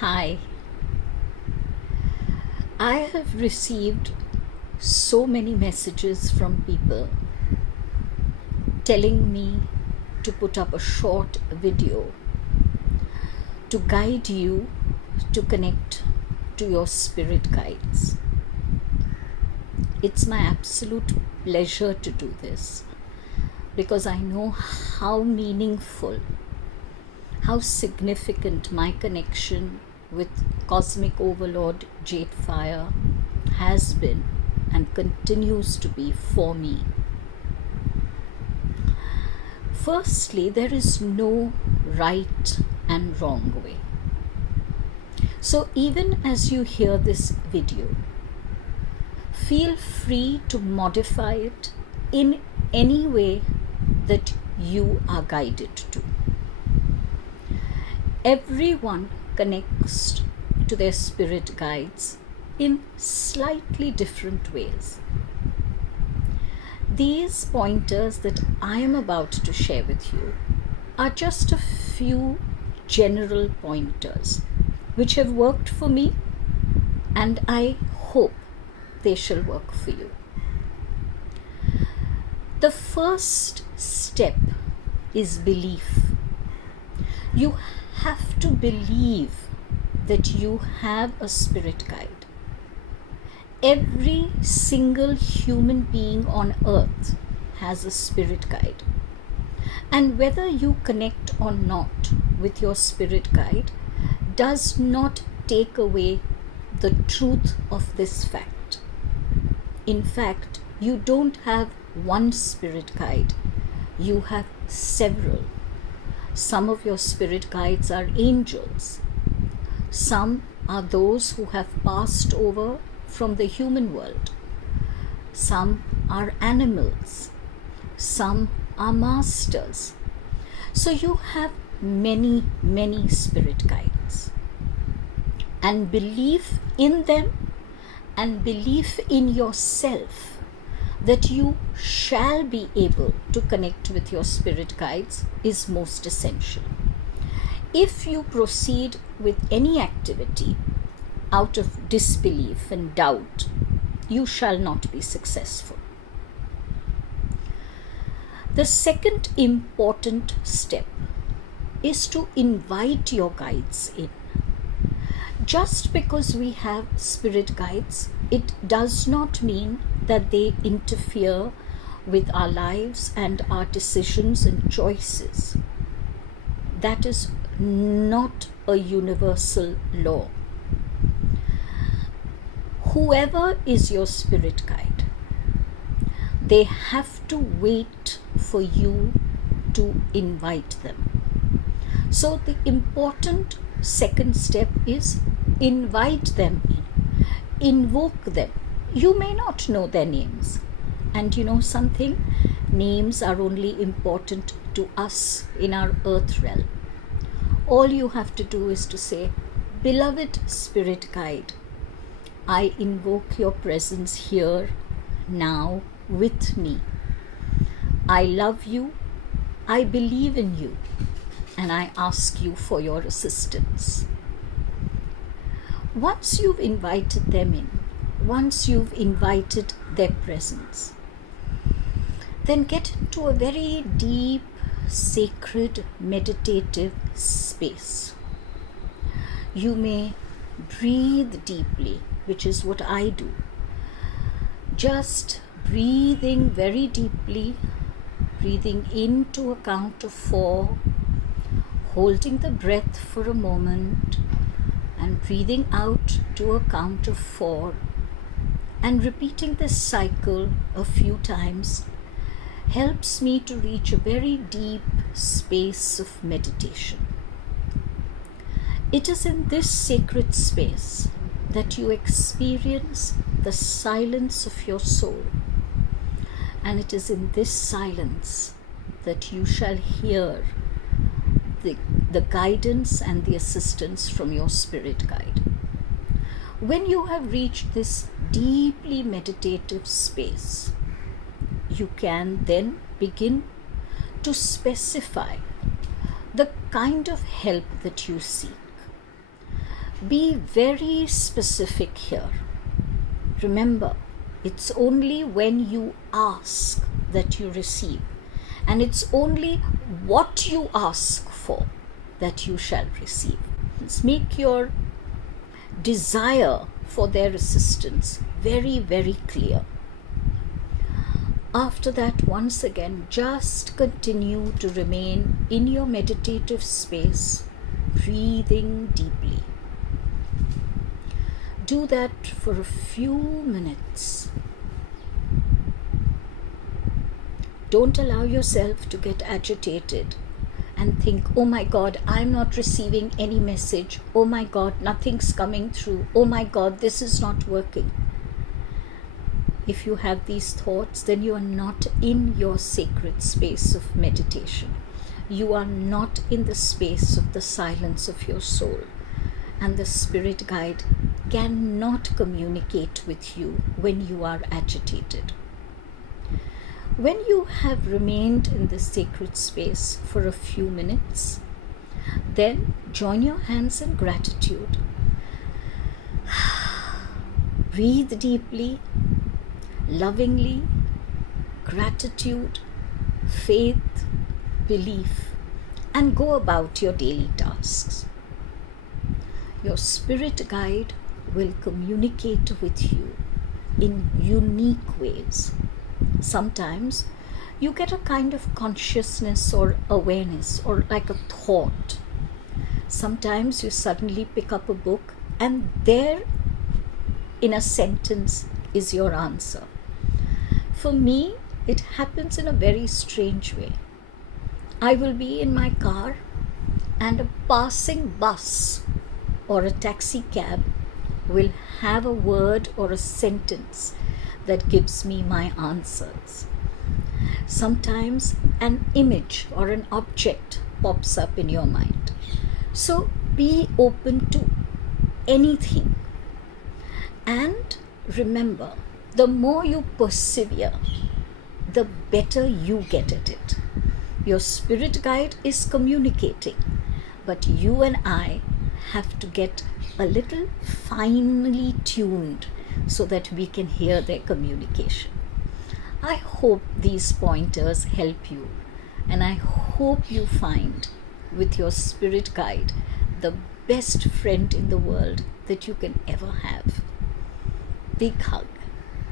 Hi, I have received so many messages from people telling me to put up a short video to guide you to connect to your spirit guides. It's my absolute pleasure to do this because I know how meaningful, how significant my connection with Cosmic Overlord Jade Fire has been and continues to be for me. Firstly, there is no right and wrong way. So even as you hear this video, feel free to modify it in any way that you are guided to. Everyone connects to their spirit guides in slightly different ways. These pointers that I am about to share with you are just a few general pointers which have worked for me, and I hope they shall work for you. The first step is belief. You have to believe that you have a spirit guide. Every single human being on earth has a spirit guide. And whether you connect or not with your spirit guide does not take away the truth of this fact. In fact, you don't have one spirit guide, you have several. Some of your spirit guides are angels. Some are those who have passed over from the human world. Some are animals. Some are masters. So you have many, many spirit guides. And belief in them and belief in yourself that you shall be able to connect with your spirit guides is most essential. If you proceed with any activity out of disbelief and doubt, you shall not be successful. The second important step is to invite your guides in. Just because we have spirit guides, it does not mean that they interfere with our lives and our decisions and choices. That is not a universal law. Whoever is your spirit guide, they have to wait for you to invite them. So the important second step is invite them in, invoke them. You may not know their names, and you know something? Names are only important to us in our earth realm. All you have to do is to say, "Beloved Spirit Guide, I invoke your presence here, now, with me. I love you, I believe in you, and I ask you for your assistance." Once you've invited them in, once you've invited their presence, then get into a very deep, sacred, meditative space. You may breathe deeply, which is what I do. Just breathing very deeply, breathing in to a count of 4, holding the breath for a moment, and breathing out to a count of 4, and repeating this cycle a few times helps me to reach a very deep space of meditation. It is in this sacred space that you experience the silence of your soul, and it is in this silence that you shall hear the guidance and the assistance from your spirit guide. When you have reached this deeply meditative space, you can then begin to specify the kind of help that you seek. Be very specific here. Remember, it's only when you ask that you receive, and it's only what you ask for that you shall receive. Make your desire for their assistance very, very clear. After that, once again, just continue to remain in your meditative space, breathing deeply. Do that for a few minutes. Don't allow yourself to get agitated and think, oh my God, I'm not receiving any message. Oh my God, nothing's coming through. Oh my God, this is not working. If you have these thoughts, then you are not in your sacred space of meditation. You are not in the space of the silence of your soul. And the spirit guide cannot communicate with you when you are agitated. When you have remained in this sacred space for a few minutes, then join your hands in gratitude. Breathe deeply, lovingly, gratitude, faith, belief, and go about your daily tasks. Your spirit guide will communicate with you in unique ways. Sometimes you get a kind of consciousness or awareness or like a thought. Sometimes you suddenly pick up a book and there in a sentence is your answer. For me, it happens in a very strange way. I will be in my car and a passing bus or a taxi cab will have a word or a sentence that gives me my answers. Sometimes an image or an object pops up in your mind. So be open to anything. And remember, the more you persevere, the better you get at it. Your spirit guide is communicating, but you and I have to get a little finely tuned so that we can hear their communication. I hope these pointers help you, and I hope you find with your spirit guide the best friend in the world that you can ever have. Big hug.